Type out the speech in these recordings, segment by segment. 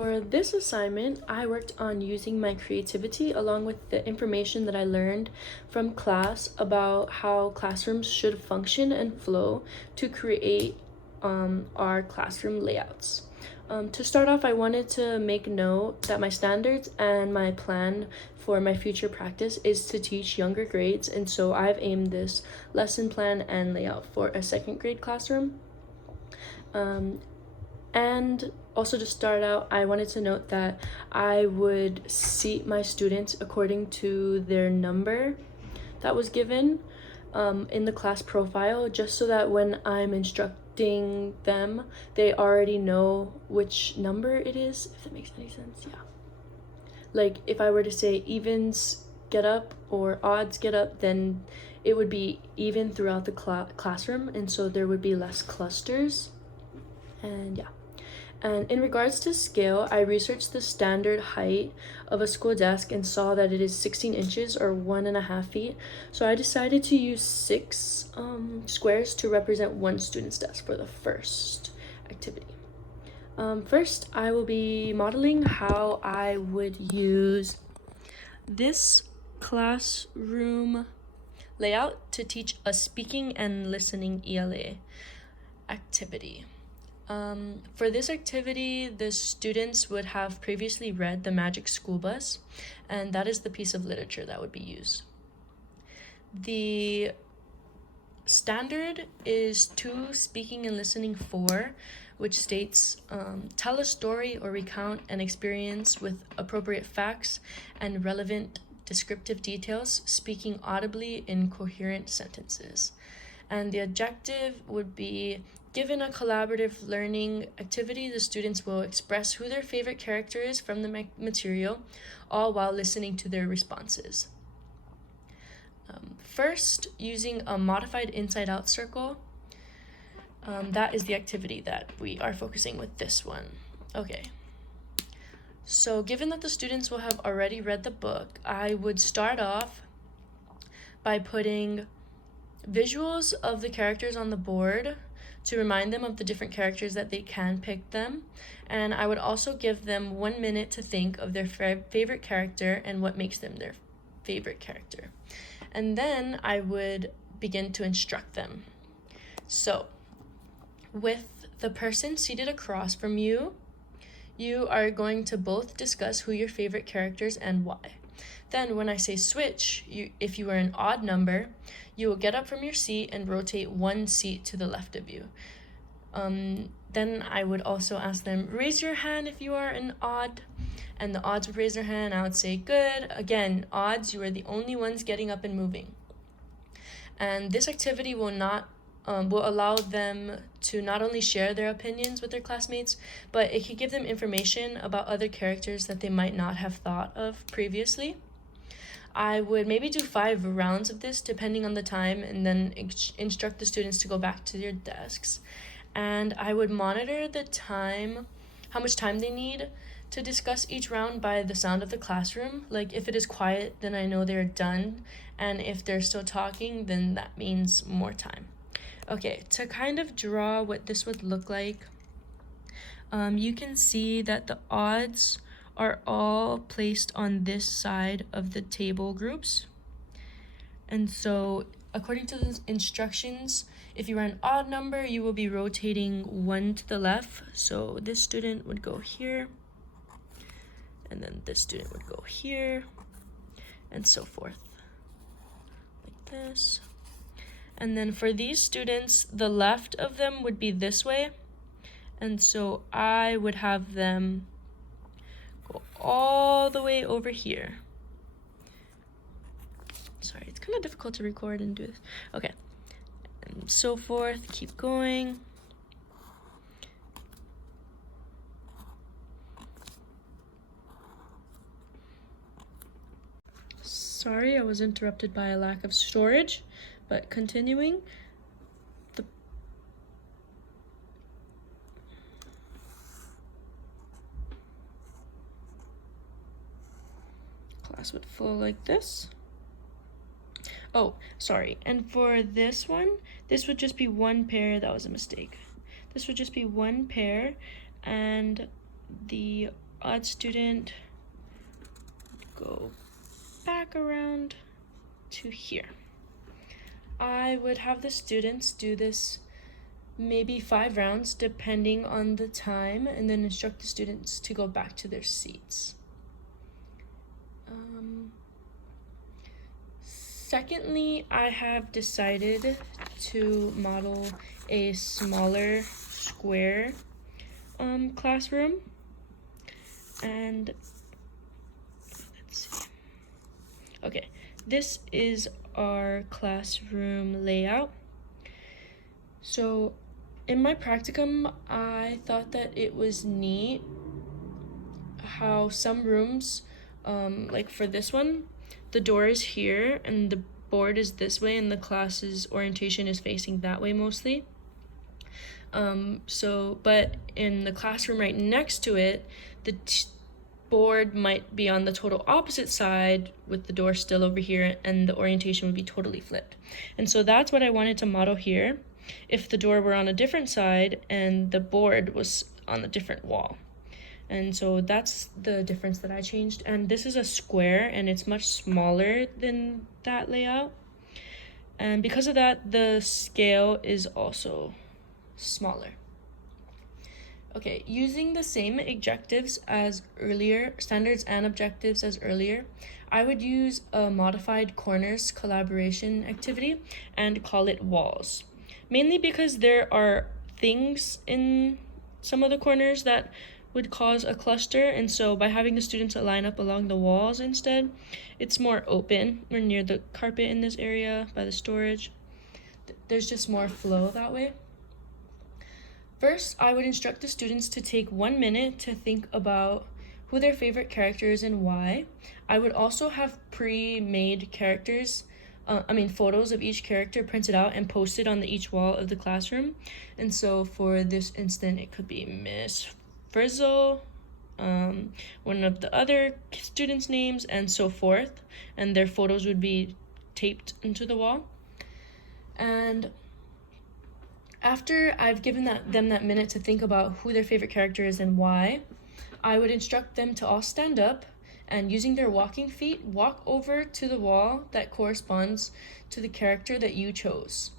For this assignment, I worked on using my creativity along with the information that I learned from class about how classrooms should function and flow to create our classroom layouts. To start off, I wanted to make note that my standards and my plan for my future practice is to teach younger grades, and so I've aimed this lesson plan and layout for a second grade classroom. And also, to start out, I wanted to note that I would seat my students according to their number that was given in the class profile, just so that when I'm instructing them, they already know which number it is, if that makes any sense. Yeah. Like, if I were to say evens get up or odds get up, then it would be even throughout the classroom, and so there would be less clusters. And yeah. And in regards to scale, I researched the standard height of a school desk and saw that it is 16 inches or 1.5 feet. So I decided to use 6 squares to represent one student's desk for the first activity. First, I will be modeling how I would use this classroom layout to teach a speaking and listening ELA activity. For this activity, the students would have previously read The Magic School Bus, and that is the piece of literature that would be used. The standard is 2 speaking and listening 4, which states, tell a story or recount an experience with appropriate facts and relevant descriptive details, speaking audibly in coherent sentences. And the objective would be, given a collaborative learning activity, the students will express who their favorite character is from the material, all while listening to their responses. First, using a modified inside-out circle, that is the activity that we are focusing with this one. Okay. So given that the students will have already read the book, I would start off by putting visuals of the characters on the board to remind them of the different characters that they can pick them, and I would also give them 1 minute to think of their favorite character and what makes them their favorite character. And then I would begin to instruct them. So, with the person seated across from you, you are going to both discuss who your favorite characters and why. Then when I say switch, if you are an odd number, you will get up from your seat and rotate 1 seat to the left of you. Then I would also ask them, raise your hand if you are an odd, and the odds would raise their hand. I would say, good. Again, odds, you are the only ones getting up and moving. And this activity will allow them to not only share their opinions with their classmates, but it could give them information about other characters that they might not have thought of previously. I would maybe do 5 rounds of this depending on the time, and then instruct the students to go back to their desks. And I would monitor the time, how much time they need to discuss each round by the sound of the classroom. Like, if it is quiet, then I know they're done, and if they're still talking, then that means more time. Okay, to kind of draw what this would look like, you can see that the odds are all placed on this side of the table groups. And so, according to the instructions, if you are an odd number, you will be rotating 1 to the left. So this student would go here, and then this student would go here, and so forth, like this. And then for these students, the left of them would be this way, and so I would have them go all the way over here. Sorry, it's kind of difficult to record and do this. Okay, and so forth, keep going. Sorry, I was interrupted by a lack of storage, but continuing. The class would flow like this. Oh, sorry. And for this one, this would just be 1 pair. That was a mistake. This would just be 1 pair, and the odd student, go back around to here. I would have the students do this maybe 5 rounds depending on the time, and then instruct the students to go back to their seats. Secondly, I have decided to model a smaller square classroom, and let's see. Okay, this is our classroom layout. So in my practicum, I thought that it was neat how some rooms, like for this one, the door is here and the board is this way and the class's orientation is facing that way mostly. But in the classroom right next to it, the board might be on the total opposite side with the door still over here, and the orientation would be totally flipped. And so that's what I wanted to model here, if the door were on a different side and the board was on a different wall. And so that's the difference that I changed. And this is a square and it's much smaller than that layout. And because of that, the scale is also smaller. Okay, using the same objectives as earlier, standards and objectives as earlier, I would use a modified corners collaboration activity and call it walls. Mainly because there are things in some of the corners that would cause a cluster, and so by having the students line up along the walls instead, it's more open. We're near the carpet in this area by the storage. There's just more flow that way. First, I would instruct the students to take 1 minute to think about who their favorite character is and why. I would also have pre-made photos of each character printed out and posted on each wall of the classroom. And so for this instant, it could be Miss Frizzle, one of the other students' names, and so forth. And their photos would be taped into the wall. And after I've given them that minute to think about who their favorite character is and why, I would instruct them to all stand up and, using their walking feet, walk over to the wall that corresponds to the character that you chose.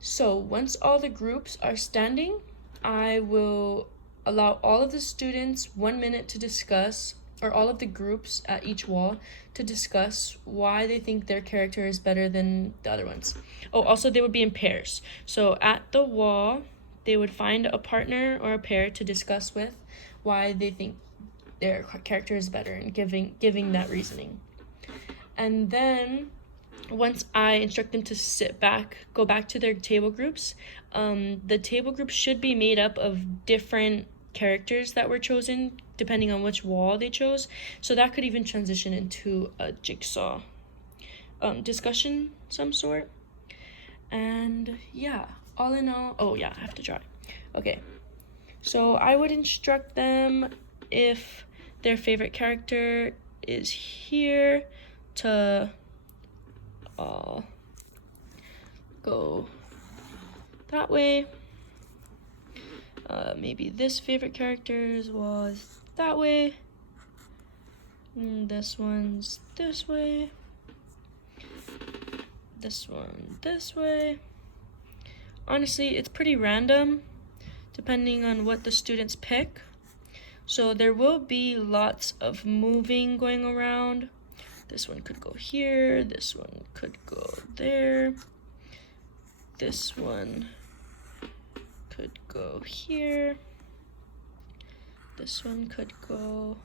So once all the groups are standing, I will allow all of the students 1 minute to discuss, or all of the groups at each wall to discuss why they think their character is better than the other ones. Oh, also they would be in pairs. So at the wall, they would find a partner or a pair to discuss with why they think their character is better, and giving that reasoning. And then once I instruct them to go back to their table groups, the table groups should be made up of different characters that were chosen depending on which wall they chose. So that could even transition into a jigsaw discussion some sort. And yeah, all in all, oh yeah, I have to draw it. Okay, so I would instruct them, if their favorite character is here, to all go that way. Maybe this favorite character's wall is that way. And this one's this way. This one this way. Honestly, it's pretty random depending on what the students pick. So there will be lots of moving going around. This one could go here, this one could go there. This one could go here. This one could go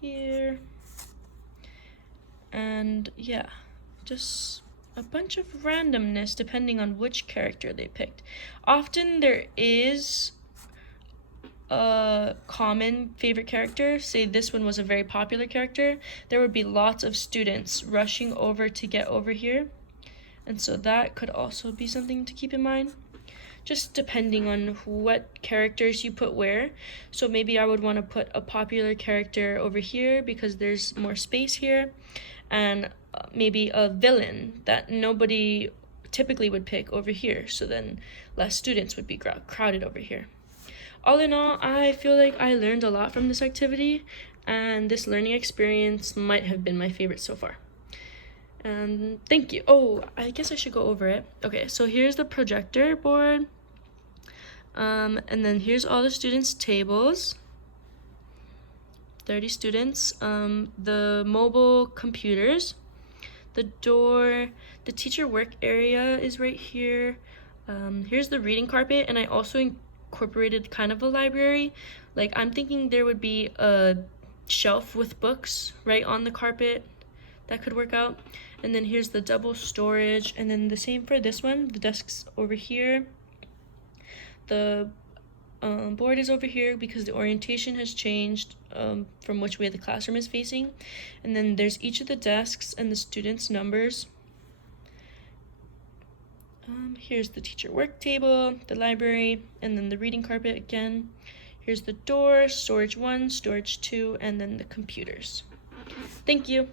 here. And yeah, just a bunch of randomness depending on which character they picked. Often there is a common favorite character. Say this one was a very popular character, there would be lots of students rushing over to get over here. And so that could also be something to keep in mind, just depending on what characters you put where. So maybe I would want to put a popular character over here because there's more space here, and maybe a villain that nobody typically would pick over here, so then less students would be crowded over here. All in all, I feel like I learned a lot from this activity, and this learning experience might have been my favorite so far. And thank you. Oh, I guess I should go over it. Okay, so here's the projector board. And then here's all the students' tables. 30 students. The mobile computers. The door. The teacher work area is right here. Here's the reading carpet, and I also incorporated kind of a library. Like, I'm thinking there would be a shelf with books right on the carpet. That could work out. And then here's the double storage, and then the same for this one. The desk's over here. The board is over here because the orientation has changed from which way the classroom is facing. And then there's each of the desks and the students' numbers. Here's the teacher work table, the library, and then the reading carpet again. Here's the door, storage 1, storage 2, and then the computers. Thank you.